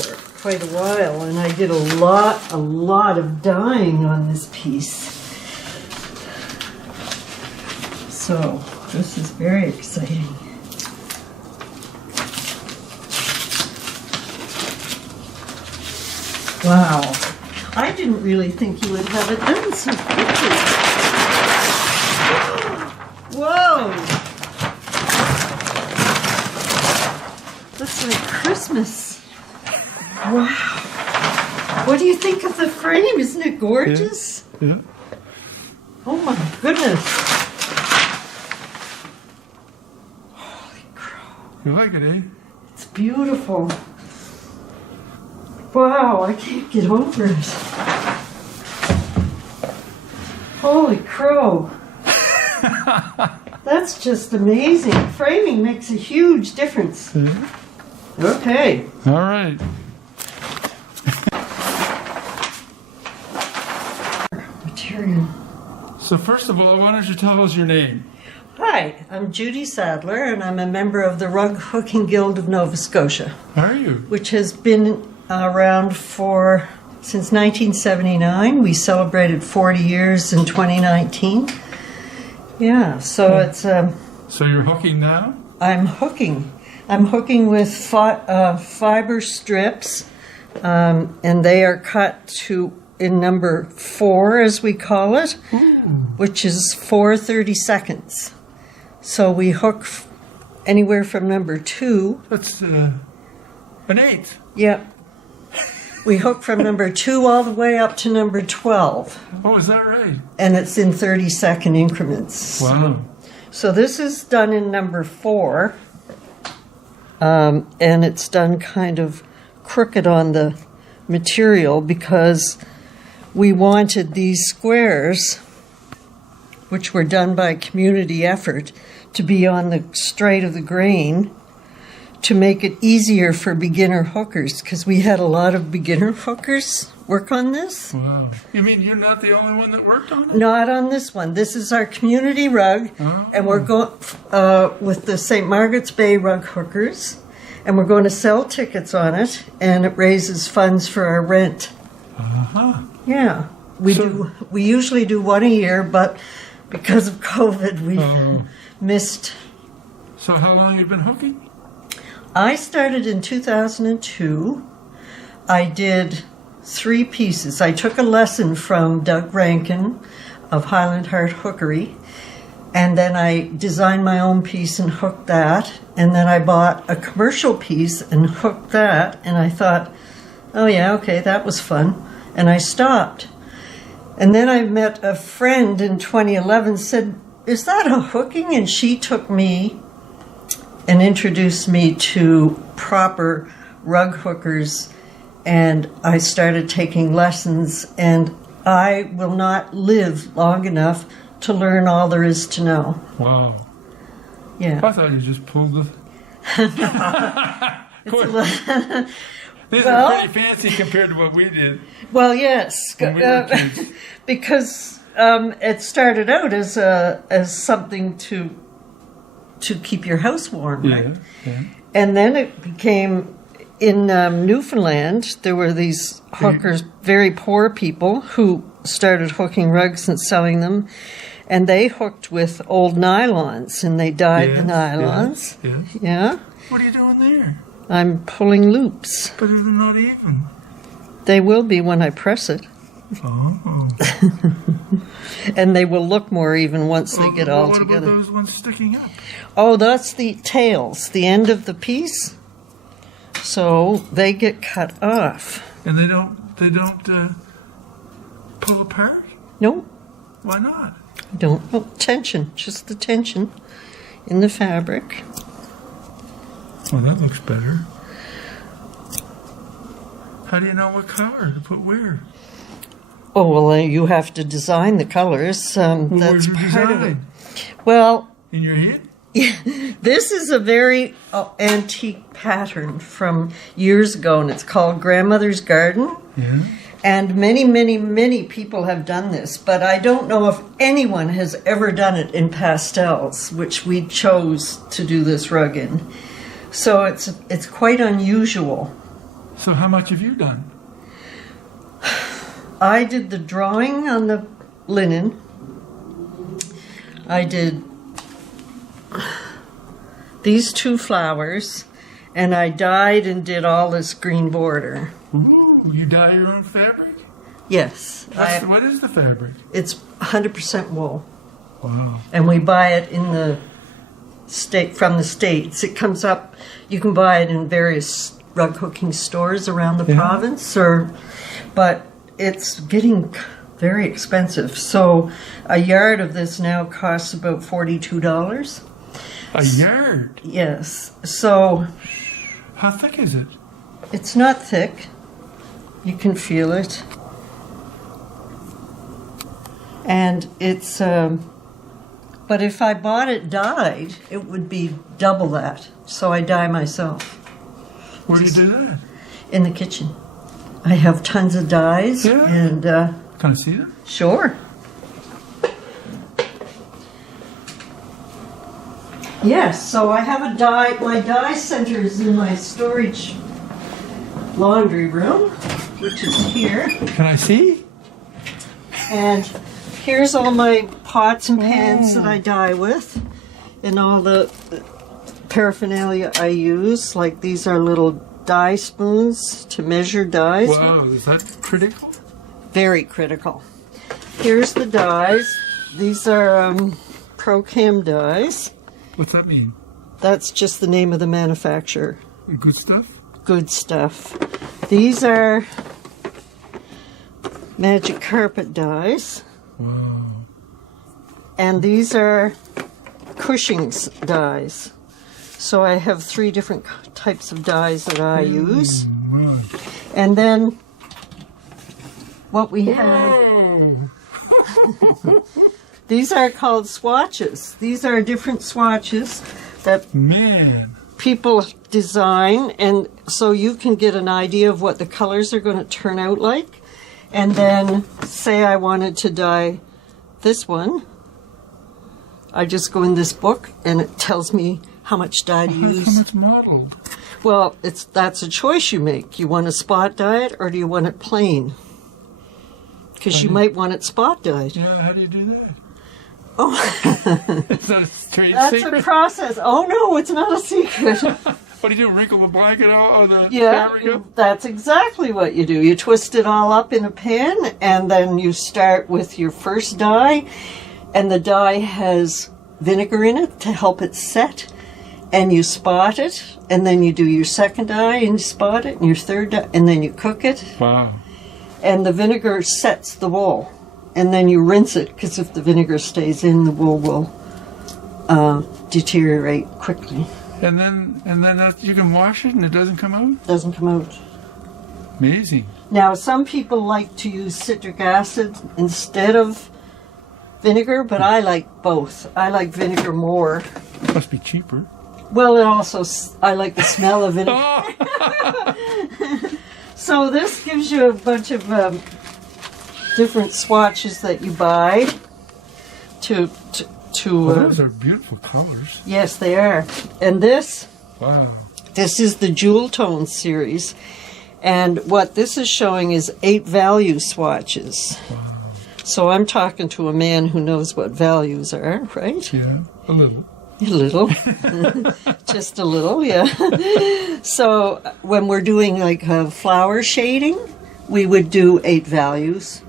for quite a while, and I did a lot of dyeing on this piece. So this is very exciting. Wow. I didn't really think you would have it done so quickly. Whoa! Looks like Christmas. Wow. What do you think of the frame? Isn't it gorgeous? Yeah. Oh my goodness. Holy crow. You like it, eh? It's beautiful. Wow, I can't get over it. Holy crow. That's just amazing. Framing makes a huge difference. Yeah. Okay. All right. Material. So first of all, why don't you tell us your name? Hi, I'm Judy Sadler, and I'm a member of the Rug Hooking Guild of Nova Scotia, How are you? which has been around since 1979. We celebrated 40 years in 2019. Yeah, so it's So you're hooking now? I'm hooking. I'm hooking with fiber strips, and they are cut in number 4, as we call it, which is 4 30-seconds. So we hook anywhere from number 2. That's an 8th. Yep. We hook from number 2 all the way up to number 12. Oh, is that right? And it's in 30-second increments. Wow. So this is done in number 4. And it's done kind of crooked on the material because we wanted these squares, which were done by community effort, to be on the straight of the grain, to make it easier for beginner hookers, because we had a lot of beginner hookers work on this. Wow. You mean you're not the only one that worked on it? Not on this one. This is our community rug, and we're going with the St. Margaret's Bay Rug Hookers, and we're going to sell tickets on it, and it raises funds for our rent. Uh-huh. Yeah, we usually do one a year, but because of COVID, we missed. So how long have you been hooking? I started in 2002. I did 3 pieces. I took a lesson from Doug Rankin of Highland Heart Hookery, and then I designed my own piece and hooked that, and then I bought a commercial piece and hooked that, and I thought, oh yeah, okay, that was fun, and I stopped. And then I met a friend in 2011, said, is that a hooking? And she took me and introduced me to proper rug hookers, and I started taking lessons, and I will not live long enough to learn all there is to know. Wow. Yeah. I thought you just pulled the... These Well, are pretty fancy compared to what we did. Well, yes, when we were kids. because it started out as something to keep your house warm, right? Yeah. And then it became, in Newfoundland, there were these hookers, very poor people, who started hooking rugs and selling them, and they hooked with old nylons, and they dyed the nylons. Yes. Yeah. What are you doing there? I'm pulling loops. But they're not even. They will be when I press it. Oh. And they will look more even once they get all together. What about those ones sticking up? Oh, that's the tails, the end of the piece. So they get cut off. And they don't pull apart? No, Why not? don't. Oh, tension, just the tension in the fabric. Well, that looks better. How do you know what color to put where? Oh, well, you have to design the colors. Well, That's where'd you part of it. design? Well, In your head? this is a very antique pattern from years ago, and it's called Grandmother's Garden. Yeah. And many, many, many people have done this, but I don't know if anyone has ever done it in pastels, which we chose to do this rug in. So it's quite unusual. So how much have you done? I did the drawing on the linen. I did these 2 flowers, and I dyed and did all this green border. Ooh, you dye your own fabric? Yes. What is the fabric? It's 100% wool. Wow. And we buy it in the from the States. It comes up, you can buy it in various rug hooking stores around the province, but it's getting very expensive. So a yard of this now costs about $42. A yard? Yes. So how thick is it? it's not thick. You can feel it. And it's, but if I bought it dyed, it would be double that. So I dye myself. Where do you do that? In the kitchen. I have tons of dyes. Yeah. And Can I see them? sure. Yes, so I have a dye. My dye center is in my storage laundry room, which is here. Can I see? And here's all my pots and pans that I dye with, and all the paraphernalia I use. Like these are little dye spoons to measure dyes. Wow, is that critical? Very critical. Here's the dyes. These are Procam dyes. What's that mean? That's just the name of the manufacturer. Good stuff? Good stuff. These are Magic Carpet dyes. Wow. And these are Cushing's dyes. So I have 3 different types of dyes that I use. Right. And then what we have, these are called swatches. These are different swatches that Man. people design, and so you can get an idea of what the colors are going to turn out like. And then say I wanted to dye this one, I just go in this book and it tells me how much dye to How use. come it's modeled? Well, that's a choice you make. You want a spot dyed or do you want it plain? Because you might want it spot dyed. Yeah, how do you do that? Oh, Is that a trade that's secret? a process. Oh no, it's not a secret. What do you do, wrinkle the blanket or the Yeah, fabric up? that's exactly what you do. You twist it all up in a pan, and then you start with your first dye, and the dye has vinegar in it to help it set, and you spot it, and then you do your second dye, and you spot it, and your third dye, and then you cook it, Wow. and the vinegar sets the wool, and then you rinse it, because if the vinegar stays in, the wool will deteriorate quickly. And then you can wash it and it doesn't come out? Doesn't come out. Amazing. Now, some people like to use citric acid instead of vinegar, but I like both. I like vinegar more. Must be cheaper. Well, it also, I like the smell of vinegar. Oh. So this gives you a bunch of different swatches that you buy to Well, those are beautiful colors. yes, they are. And this Wow. is the Jewel Tone series. And what this is showing is 8 value swatches. Wow. So I'm talking to a man who knows what values are, right? Yeah, a little. A little. Just a little, yeah. So when we're doing like flower shading, we would do 8 values.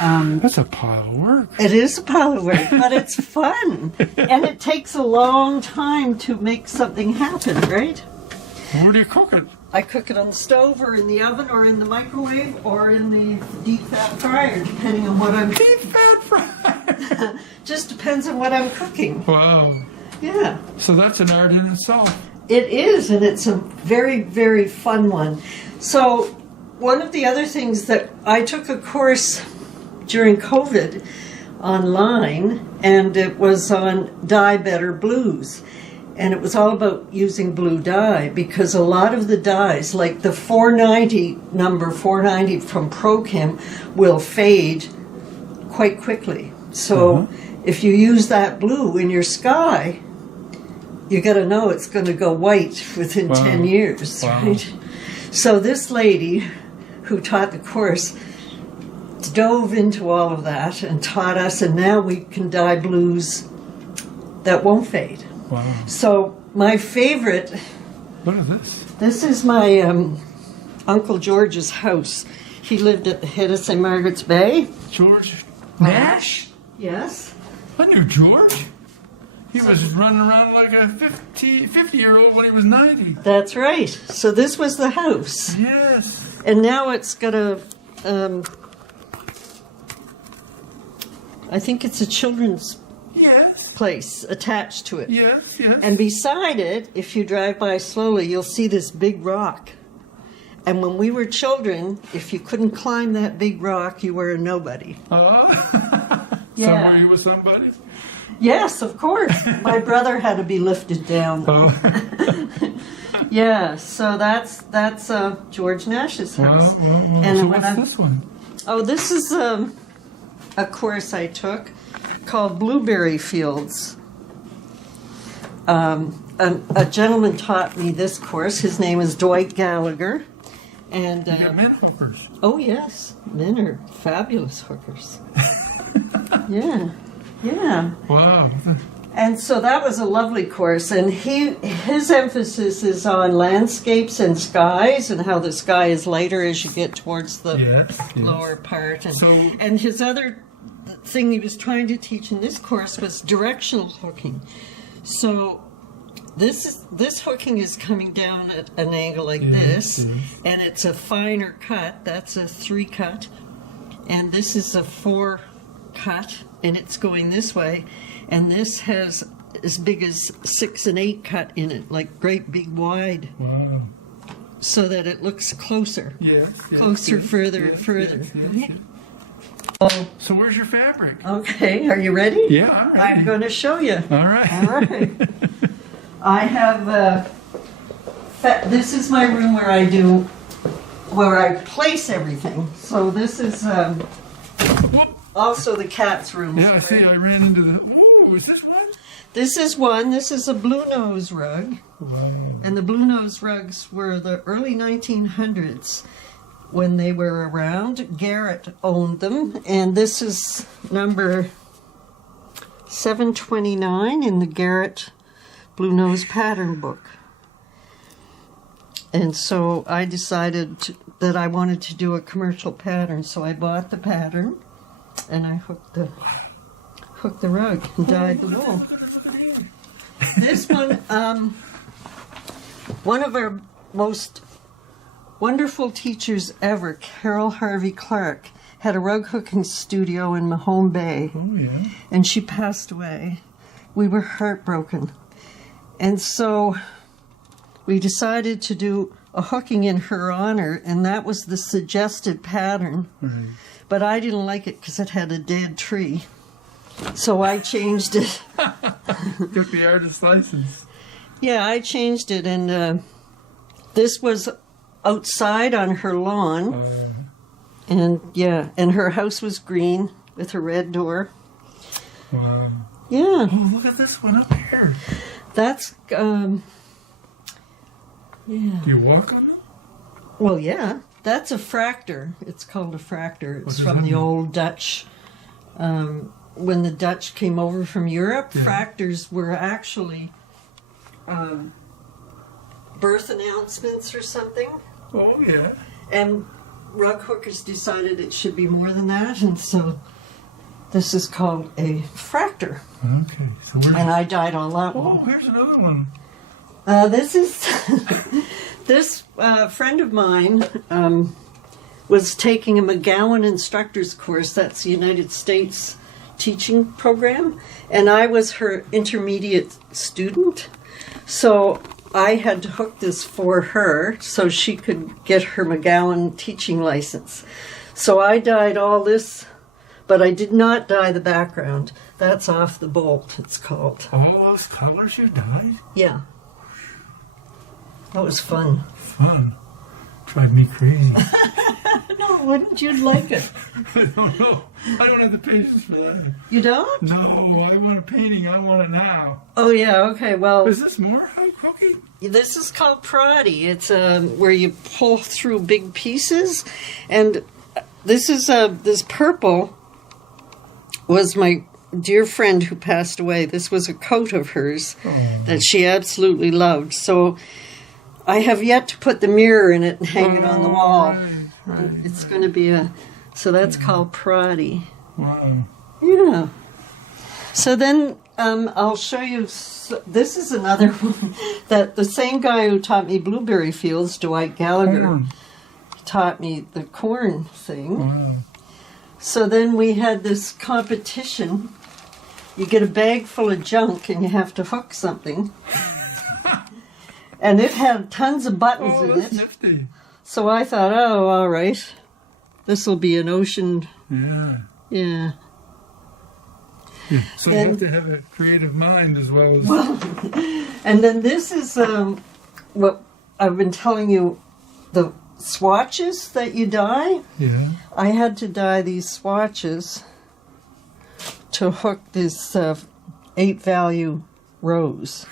That's a pile of work. It is a pile of work, but it's fun. And it takes a long time to make something happen, right? Where do you cook it? I cook it on the stove or in the oven or in the microwave or in the deep fat fryer, depending on what I'm... Deep fat fryer. Just depends on what I'm cooking. Wow. Yeah. So that's an art in itself. It is, and it's a very, very fun one. So one of the other things that I took a course during COVID online, and it was on Dye Better Blues. And it was all about using blue dye, because a lot of the dyes, like the 490, number 490 from Prochem, will fade quite quickly. So if you use that blue in your sky, you got to know it's going to go white within 10 years, Wow. right? So this lady who taught the course dove into all of that and taught us, and now we can dye blues that won't fade. Wow. So my favorite, What is this? this is my Uncle George's house. He lived at the head of St. Margaret's Bay. George Nash? Yes. I knew George. He was running around like a 50-year-old when he was 90. That's right. So this was the house. Yes. And now it's got a, I think it's a children's Yes. place attached to it. Yes, yes. And beside it, if you drive by slowly, you'll see this big rock. And when we were children, if you couldn't climb that big rock, you were a nobody. Oh. Yeah. Somewhere you with somebody? Yes, of course. My brother had to be lifted down. Oh. Yeah, so that's George Nash's house. Well, And so when what's this one? Oh, this is a course I took called Blueberry Fields. A gentleman taught me this course. His name is Dwight Gallagher. And You got men hookers. oh yes, men are fabulous hookers. Yeah, yeah. Wow. And so that was a lovely course, and his emphasis is on landscapes and skies, and how the sky is lighter as you get towards the Yes, yes. lower part. And, So- and his other thing he was trying to teach in this course was directional hooking. So this hooking is coming down at an angle like this, and it's a finer cut. That's a 3 cut, and this is a 4 cut, and it's going this way. And this has as big as 6 and 8 cut in it, like great big wide, Wow. so that it looks closer. Yes. yes Closer, yes, further, yes, and further. yes, yes, yes. Oh, So where's your fabric? okay. Are you ready? Yeah, I'm ready. I'm going to show you. All right. All right. I have. This is my room where I place everything. So this is Whoop. also the cat's room. Yeah, I see. I ran into the. Ooh, is this one? This is one. This is a blue nose rug. Wow. And the blue nose rugs were the early 1900s when they were around. Garrett owned them, and this is number 729 in the Garrett Blue Nose Pattern Book. And so I decided that I wanted to do a commercial pattern, so I bought the pattern, and I hooked the rug and dyed the wool. This one of our most wonderful teachers ever, Carol Harvey Clark, had a rug hooking studio in Mahone Bay, Oh, yeah. and she passed away. We were heartbroken. And so we decided to do a hooking in her honor, and that was the suggested pattern. Right. But I didn't like it because it had a dead tree. So I changed it. Took the artist's license. Yeah, I changed it, and this was outside on her lawn, and yeah, and her house was green with a red door. Wow. Yeah, Oh, look at this one up here. that's yeah. Do you walk on them? Well, yeah, that's a fractor. It's called a fractor. It's does from that the mean? old Dutch. When the Dutch came over from Europe, Yeah. fractors were actually birth announcements or something. Oh, yeah. And rug hookers decided it should be more than that, and so this is called a fractor. Okay. So where's And I dyed all that Oh, one. here's another one. This is this friend of mine was taking a McGowan instructor's course. That's the United States teaching program, and I was her intermediate student. So I had to hook this for her so she could get her McGowan teaching license. So I dyed all this, but I did not dye the background. That's off the bolt, it's called. All those colors you dyed? Yeah. That was fun. Fun. Drive me crazy. know. Wouldn't you like it? I don't know. I don't have the patience for that. You don't? No, I want a painting. I want it now. Oh, yeah. Okay, well, Is this more hooking? this is called Parati. It's where you pull through big pieces. And this is this purple was my dear friend who passed away. This was a coat of hers that she absolutely loved. So I have yet to put the mirror in it and hang it on the wall. Right, It's going to be so that's called Parati. Wow. Yeah. So then I'll show you, this is another one that the same guy who taught me blueberry fields, Dwight Gallagher, Corn. taught me the corn thing. Wow. So then we had this competition. You get a bag full of junk and you have to hook something. And it had tons of buttons Oh, in that's it. nifty. So I thought, oh, all right. This will be an ocean. Yeah. Yeah. Yeah. So you have to have a creative mind as well as. And then this is what I've been telling you, the swatches that you dye. Yeah. I had to dye these swatches to hook this 8-value rose.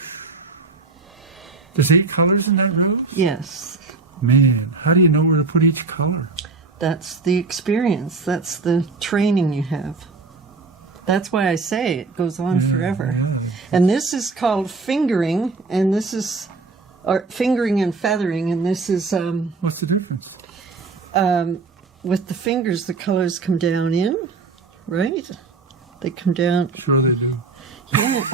There's 8 colors in that rose? Yes. Man, how do you know where to put each color? That's the experience. That's the training you have. That's why I say it goes on forever. Yeah. And this is called fingering, and this is or fingering and feathering, and this is What's the difference? with the fingers the colors come down in, right? They come down. Sure they do. Yeah.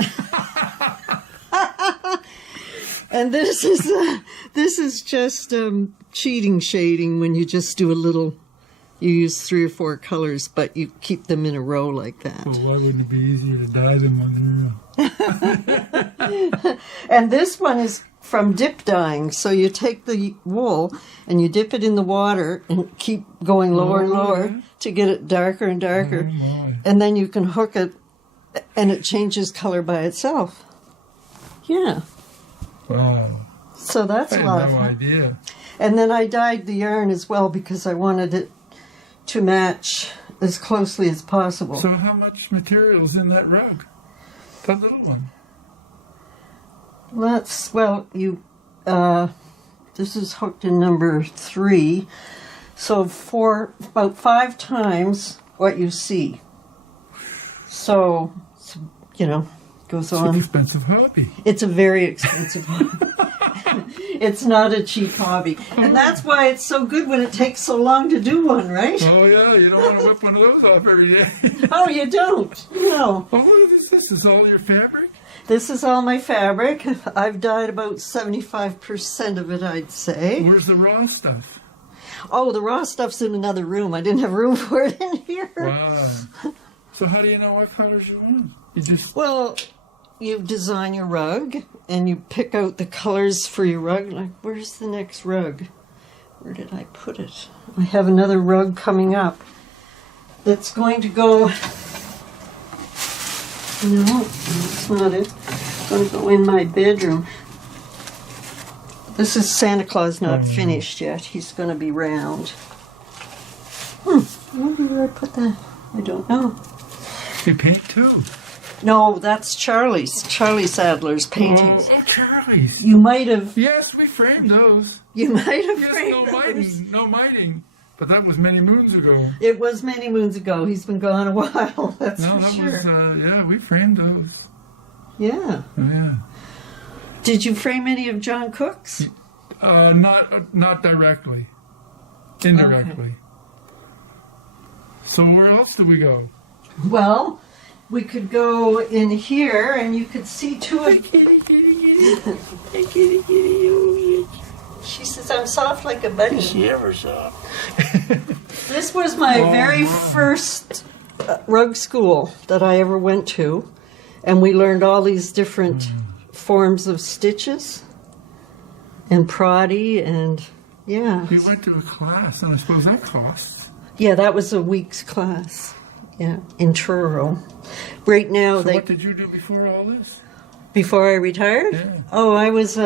And this is just cheating shading when you just do a little. You use 3 or 4 colors, but you keep them in a row like that. Well, why wouldn't it be easier to dye them on the row? And this one is from dip dyeing. So you take the wool and you dip it in the water and keep going lower and lower to get it darker and darker. Oh, my. And then you can hook it and it changes color by itself. Yeah. Wow. So that's I a lot had of no fun. idea. And then I dyed the yarn as well because I wanted it to match as closely as possible. So how much material's in that rug? That little one. This is hooked in number 3. So for about 5 times what you see. So, goes It's an on. expensive hobby. It's a very expensive hobby. It's not a cheap hobby. And that's why it's so good when it takes so long to do one, right? Oh, yeah, you don't want to whip one of those off every day. Oh, you don't. No. Oh, look at this. This is all your fabric? This is all my fabric. I've dyed about 75% of it, I'd say. Where's the raw stuff? Oh, the raw stuff's in another room. I didn't have room for it in here. Wow. So how do you know what colors you want? You just... Well, you design your rug, and you pick out the colors for your rug. Like, where's the next rug? Where did I put it? I have another rug coming up that's going to go... No, that's not it. It's going to go in my bedroom. This is Santa Claus not finished yet. He's going to be round. I wonder where I put that. I don't know. You paint too. No, that's Charlie Sadler's paintings. Oh, Charlie's. You might have. Yes, we framed those. You might have Yes, framed those. no miting. But that was many moons ago. It was many moons ago. He's been gone a while. That's No, for that sure. was, yeah, we framed those. Yeah. Oh, yeah. Did you frame any of John Cook's? Not directly. Indirectly. Okay. So where else do we go? Well, we could go in here, and you could see 2 of. She says I'm soft like a bunny. She ever soft? This was my very first rug school that I ever went to, and we learned all these different forms of stitches and Prodi, and yeah. We went to a class, and I suppose that costs. Yeah, that was a week's class. Yeah, in Truro. Right now, So what did you do before all this? before I retired? Yeah. Oh, I was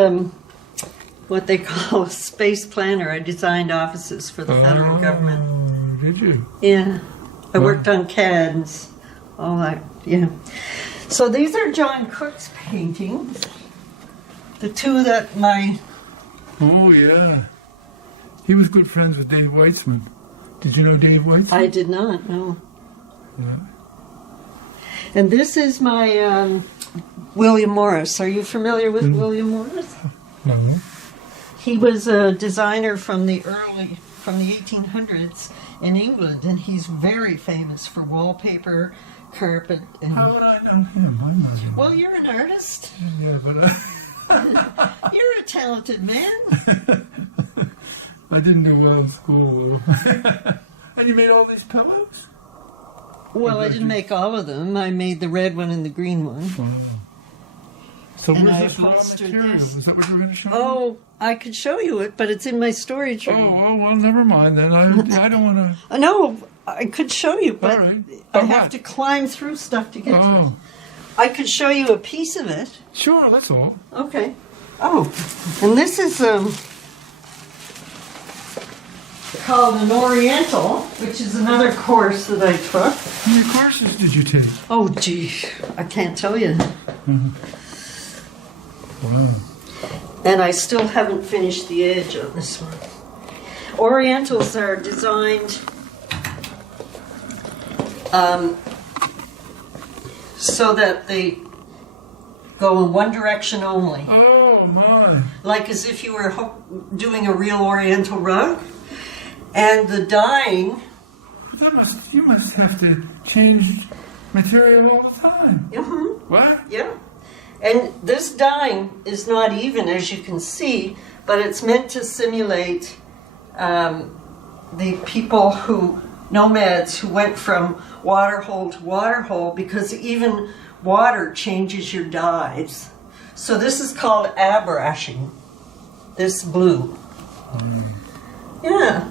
what they call a space planner. I designed offices for the federal government. did you? Yeah. I Wow. worked on CADs, all that, yeah. So these are John Cook's paintings. The two that my... Oh, yeah. He was good friends with Dave Weitzman. Did you know Dave Weitzman? I did not know. Yeah. And this is my William Morris. Are you familiar with William Morris? No. He was a designer from the 1800s in England, and he's very famous for wallpaper, carpet, and... How would I know him? I know him. Well, you're an artist. Yeah, but You're a talented man. I didn't do well in school, though. And you made all these pillows? Well, I didn't make all of them. I made the red one and the green one. Wow. So And where's I this raw upholstered material? this. Is that what you're going to show me? Oh, I could show you it, but it's in my storage room. Oh, well, never mind then. I don't want to... No, I could show you, but All right. I Oh, have what? to climb through stuff to get to it. Oh, I could show you a piece of it. sure, that's all. Okay. Oh, and this is called an Oriental, which is another course that I took. How many courses did you take? Oh, gee, I can't tell you. Wow. And I still haven't finished the edge on this one. Orientals are designed so that they go in one direction only. Oh, my. Like as if you were doing a real Oriental rug. And the dyeing... You must have to change material all the time. Mm-hmm. What? Yeah. And this dyeing is not even, as you can see, but it's meant to simulate the people nomads who went from water hole to water hole, because even water changes your dyes. So this is called abrashing, this blue. Yeah.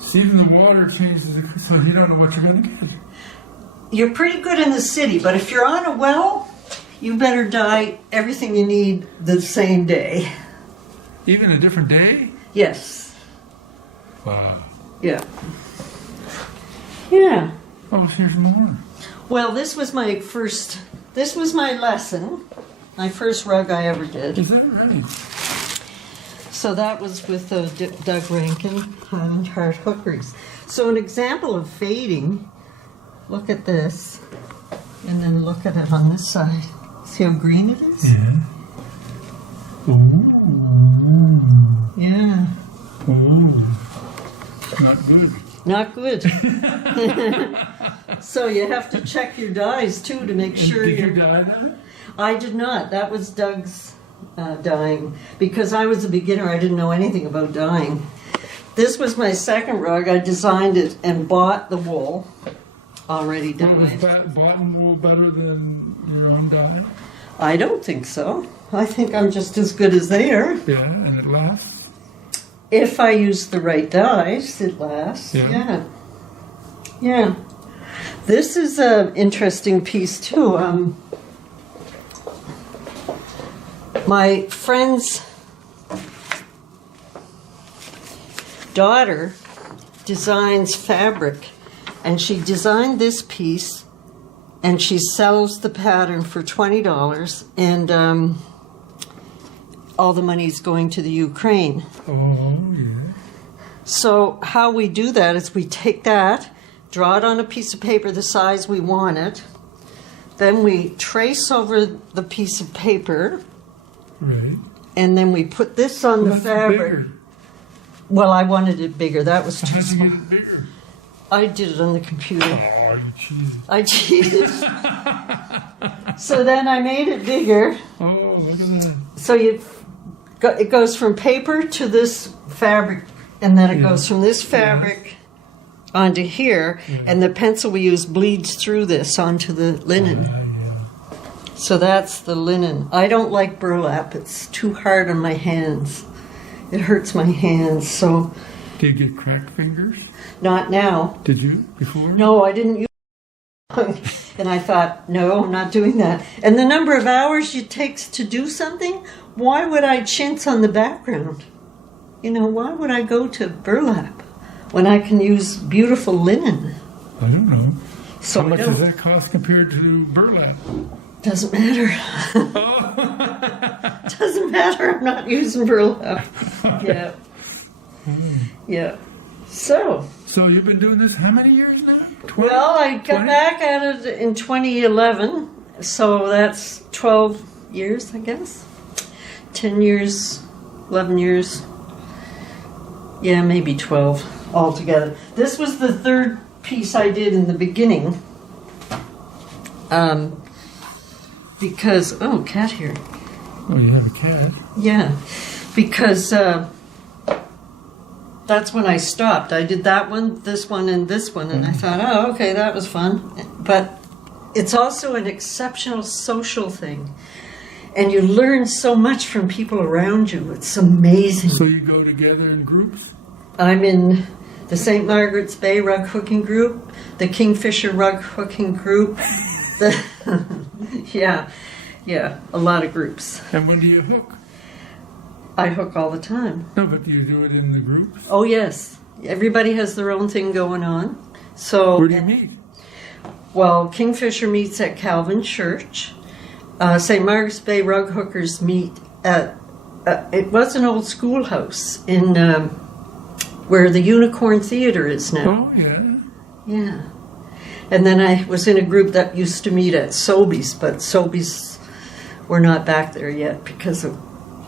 So even the water changes, so you don't know what you're going to get. You're pretty good in the city, but if you're on a well, you better dye everything you need the same day. Even a different day? Yes. Wow. Yeah. Yeah. Oh, here's more. Well, this was my lesson, my first rug I ever did. Is that right? So that was with Doug Rankin, Highland Heart Hookeries. So an example of fading, look at this, and then look at it on this side. See how green it is? Yeah. Ooh. Yeah. Ooh. Not good. Not good. So you have to check your dyes too to make sure Did you dye that? I did not. That was Doug's dyeing. Because I was a beginner, I didn't know anything about dyeing. This was my second rug. I designed it and bought the wool already Well, was dyed. bottom wool better than your own dye? I don't think so. I think I'm just as good as they are. Yeah, and it lasts? If I use the right dyes, it lasts. Yeah. Yeah. This is an interesting piece too. My friend's daughter designs fabric, and she designed this piece, and she sells the pattern for $20, and all the money's going to the Ukraine. Oh, yeah. So how we do that is we take that, draw it on a piece of paper the size we want it, then we trace over the piece of paper, Right. and then we put this on the That's fabric. bigger. Well, I wanted it bigger. That was too How'd you small. get it bigger? I did it on the computer. Oh, you cheated. I cheated. So then I made it bigger. Oh, look at that. So it goes from paper to this fabric, and then it Yeah. goes from this fabric onto here, and the pencil we use bleeds through this onto the linen. Yeah. So that's the linen. I don't like burlap. It's too hard on my hands. It hurts my hands, so Did you get cracked fingers? not now. Did you before? No, I didn't use and I thought, no, I'm not doing that. And the number of hours it takes to do something, why would I chintz on the background? You know, why would I go to burlap? when I can use beautiful linen? I don't know. So How much does that cost compared to burlap? Doesn't matter. Doesn't matter. I'm not using burlap. Yeah. Yeah. So you've been doing this how many years now? 20? Well, I got 20? back at it in 2011, so that's 12 years, I guess. 10 years, 11 years. Yeah, maybe 12 altogether. This was the third piece I did in the beginning. Because, oh, cat here. Oh, you have a cat? Yeah, because that's when I stopped. I did that one, this one, and this one, and I thought, oh, okay, that was fun. But it's also an exceptional social thing. And you learn so much from people around you. It's amazing. So you go together in groups? I'm in the St. Margaret's Bay Rug Hooking Group, the Kingfisher Rug Hooking Group. Yeah, a lot of groups. And when do you hook? I hook all the time. No, but do you do it in the groups? Oh, yes. Everybody has their own thing going on. So, Where do you meet? Well, Kingfisher meets at Calvin Church. St. Margaret's Bay Rug Hookers meet at, it was an old schoolhouse in where the Unicorn Theater is now. Oh, yeah. Yeah. And then I was in a group that used to meet at Sobeys, but Sobeys were not back there yet because of...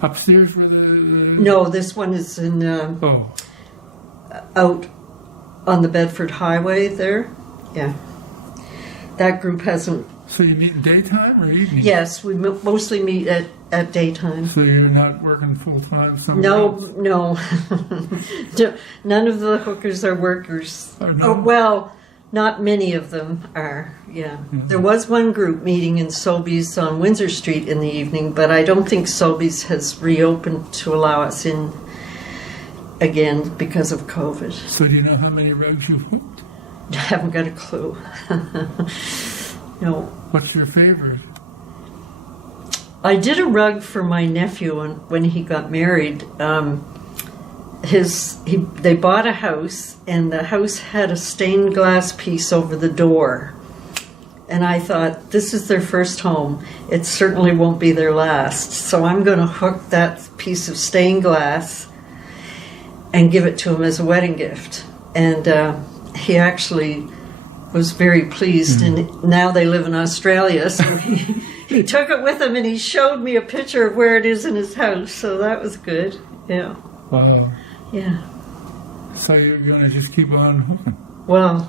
Upstairs where the... No, this one is in out on the Bedford Highway there. Yeah. That group hasn't... So you meet daytime or evening? Yes, we mostly meet at daytime. So you're not working full-time somewhere No, else? no. None of the hookers are workers. Oh, no? Oh, well, not many of them are, yeah. Mm-hmm. There was one group meeting in Sobeys on Windsor Street in the evening, but I don't think Sobeys has reopened to allow us in again because of COVID. So do you know how many rugs you've hooked? I haven't got a clue. No. What's your favorite? I did a rug for my nephew when he got married. They bought a house, and the house had a stained glass piece over the door. And I thought, this is their first home. It certainly won't be their last. So I'm going to hook that piece of stained glass and give it to him as a wedding gift. And he actually was very pleased, and now they live in Australia, so he took it with him, and he showed me a picture of where it is in his house, so that was good. Yeah. Wow. Yeah. So you're going to just keep on hooking? Well,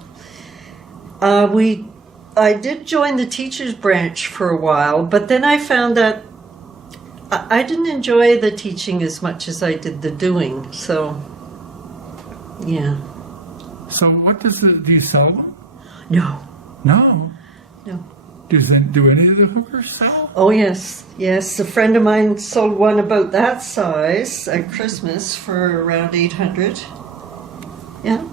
I did join the teachers branch for a while, but then I found that I didn't enjoy the teaching as much as I did the doing, so yeah. So what do you sell them? No. No. No. Do any of the hookers sell? Oh, yes. Yes, a friend of mine sold one about that size at Christmas for around $800. Yeah.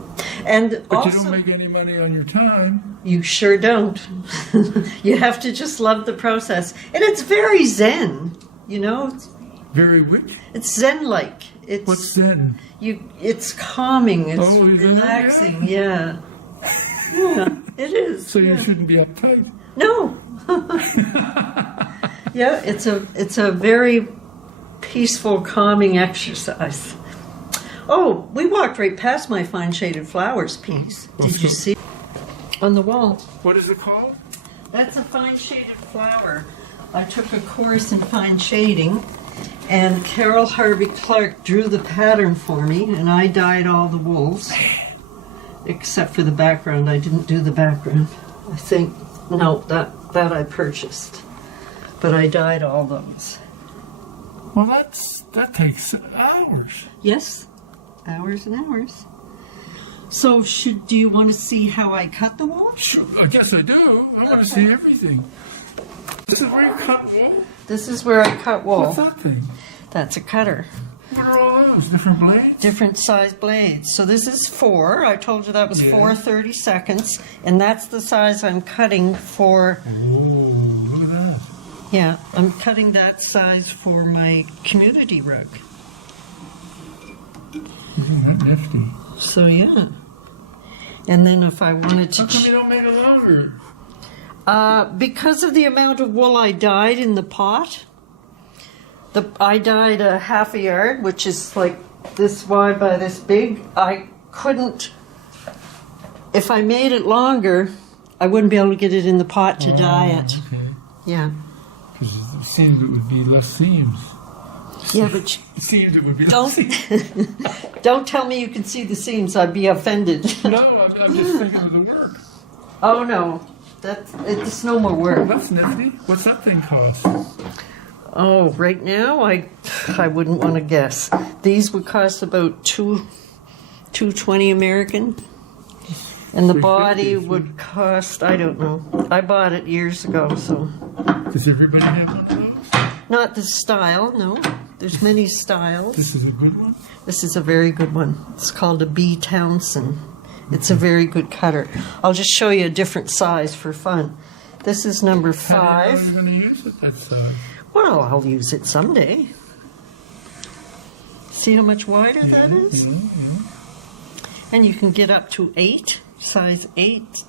And But also, you don't make any money on your time. You sure don't. You have to just love the process. And it's very zen, you know? Very which? It's zen-like. What's Zen? It's calming. It's Oh, is it? relaxing. Yeah. Yeah, it is. So you yeah. shouldn't be uptight. No. Yeah, it's a very peaceful, calming exercise. Oh, we walked right past my fine shaded flowers piece. Did you see? On the wall. What is it called? That's a fine shaded flower. I took a course in fine shading, and Carol Harvey Clark drew the pattern for me, and I dyed all the wools. Except for the background. I didn't do the background. I think, no, that I purchased. But I dyed all those. Well, that takes hours. Yes, hours and hours. So, do you want to see how I cut the wool? Sure, I guess I do. I want to see everything. This is where you cut wool? This is where I cut wool. What's that thing? That's a cutter. What are all those? Different blades? Different size blades. So this is 4. I told you that was 4 30-seconds. And that's the size I'm cutting for. Oh, look at that. Yeah, I'm cutting that size for my community rug. Isn't that nifty? So yeah. And then if I wanted to... How come you don't make it longer? Because of the amount of wool I dyed in the pot, I dyed a half a yard, which is like this wide by this big. I couldn't, if I made it longer, I wouldn't be able to get it in the pot to dye it. Okay. Yeah. Because it seemed it would be less seams. Yeah, but It seemed it would be less seams. don't tell me you can see the seams. I'd be offended. No, I'm just thinking of the work. Oh no, it's no more work. That's nifty. What's that thing cost? Oh, right now I wouldn't want to guess. These would cost about $2.20 American, and the body would cost, I don't know. I bought it years ago, so. Does everybody have one of those? Not the style, no. There's many styles. This is a good one? This is a very good one. It's called a B. Townsend. It's a very good cutter. I'll just show you a different size for fun. This is number 5. How are you going to use it that size? Well, I'll use it someday. See how much wider that is? And you can get up to 8, size 8.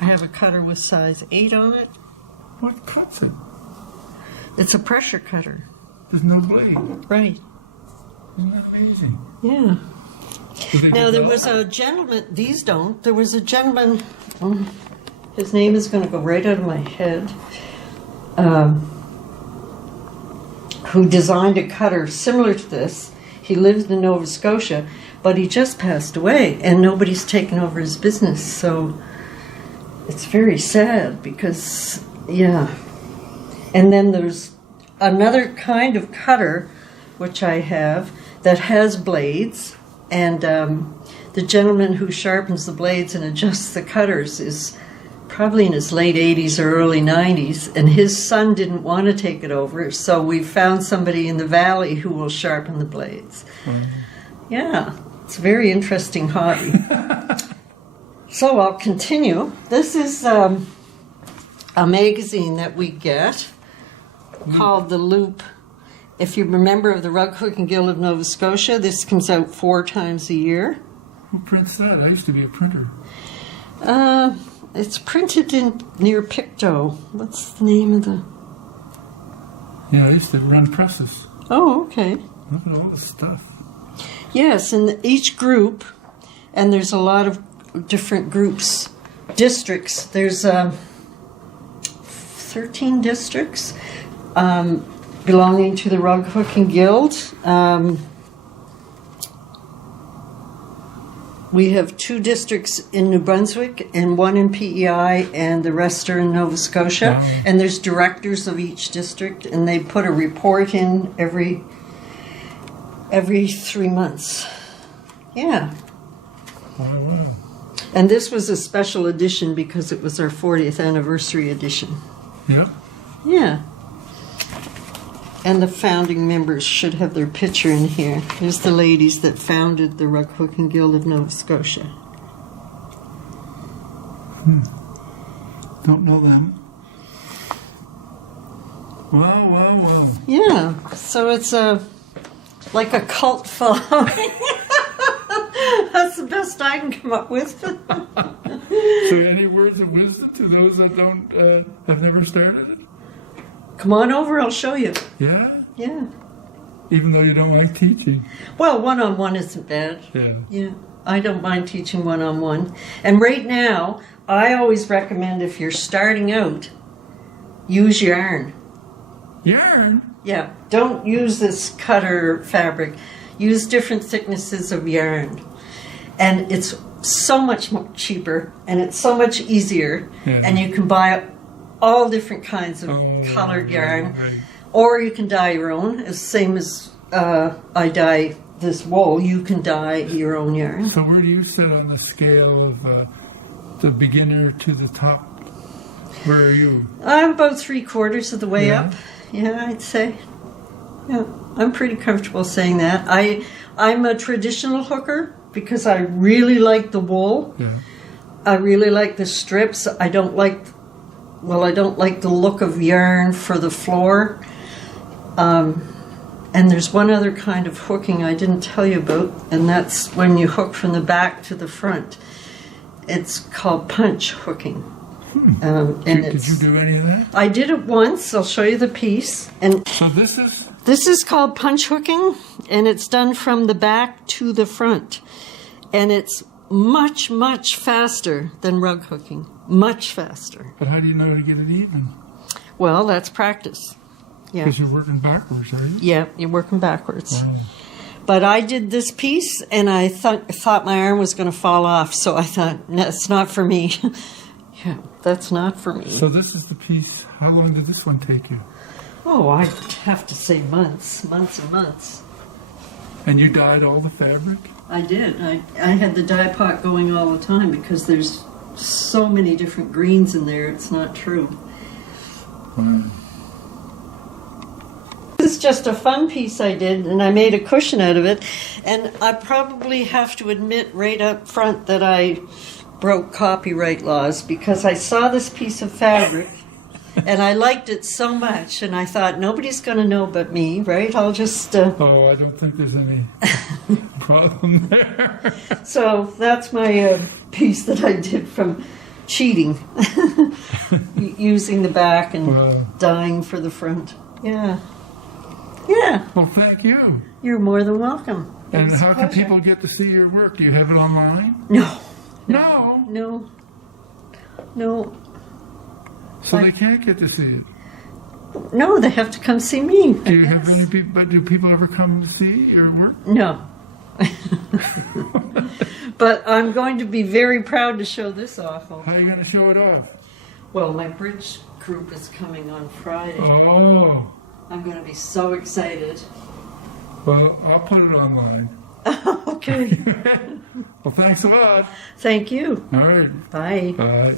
I have a cutter with size 8 on it. What cuts it? It's a pressure cutter. There's no blade. Right. Isn't that amazing? Yeah. Now, there develop? was a gentleman, these don't, there was a gentleman, his name is going to go right out of my head, who designed a cutter similar to this. He lived in Nova Scotia, but he just passed away, and nobody's taken over his business, so it's very sad because, yeah. And then there's another kind of cutter, which I have, that has blades. And the gentleman who sharpens the blades and adjusts the cutters is probably in his late 80s or early 90s, and his son didn't want to take it over, so we found somebody in the valley who will sharpen the blades. Yeah, it's a very interesting hobby. So I'll continue. This is a magazine that we get called The Loop. If you're a member of the Rug Hooking Guild of Nova Scotia, this comes out 4 times a year. Who prints that? I used to be a printer. It's printed near Pictou. What's the name of the... Yeah, I used to run presses. Oh, okay. Look at all this stuff. Yes, and each group, and there's a lot of different groups, districts. There's 13 districts. Belonging to the Rug Hooking Guild. We have 2 districts in New Brunswick and 1 in PEI, and the rest are in Nova Scotia. Wow. And there's directors of each district, and they put a report in every 3 months. Yeah. Wow. And this was a special edition because it was our 40th anniversary edition. Yep. Yeah. And the founding members should have their picture in here. There's the ladies that founded the Rug Hooking Guild of Nova Scotia. Don't know them. Wow. Yeah, so it's like a cult following. That's the best I can come up with. So any words of wisdom to those that don't have never started it? Come on over, I'll show you. Yeah? Yeah. Even though you don't like teaching. Well, one-on-one isn't bad. Yeah. Yeah, I don't mind teaching one-on-one. And right now, I always recommend if you're starting out, use yarn. Yarn? Yeah, don't use this cutter fabric. Use different thicknesses of yarn. And it's so much more cheaper, and it's so much easier, and you can buy all different kinds of colored yarn. Right. Or you can dye your own, as same as I dye this wool. You can dye your own yarn. So where do you sit on the scale of the beginner to the top? Where are you? I'm about 3/4 of the way Yeah. up. Yeah, I'd say. Yeah, I'm pretty comfortable saying that. I'm a traditional hooker because I really like the wool. Yeah. I really like the strips. I don't like the look of yarn for the floor. And there's one other kind of hooking I didn't tell you about, and that's when you hook from the back to the front. It's called punch hooking. And Did you do any of that? I did it once. I'll show you the piece. And So this is... this is called punch hooking, and it's done from the back to the front. And it's much, much faster than rug hooking. Much faster. But how do you know to get it even? Well, that's practice. Yeah. Because you're working backwards, are you? Yeah, you're working backwards. Wow. But I did this piece, and I thought my arm was going to fall off, so I thought, no, it's not for me. Yeah, that's not for me. So this is the piece. How long did this one take you? Oh, I'd have to say months and months. And you dyed all the fabric? I did. I had the dye pot going all the time because there's so many different greens in there, it's not true. Wow. This is just a fun piece I did, and I made a cushion out of it. And I probably have to admit right up front that I broke copyright laws because I saw this piece of fabric and I liked it so much, and I thought, nobody's going to know but me, right? I'll just... Oh, I don't think there's any problem there. So that's my piece that I did from cheating, using the back and Wow. dyeing for the front. Yeah. Yeah. Well, thank you. You're more than welcome. It And was a how can pleasure. people get to see your work? Do you have it online? No. No. No. No. So they can't get to see it. No, they have to come see me. Do you have any people? But do people ever come to see your work? No. But I'm going to be very proud to show this off. How are you going to show it off? Well, my bridge group is coming on Friday. Oh. I'm going to be so excited. Well, I'll put it online. Okay. Well, thanks a lot. Thank you. All right. Bye. Bye.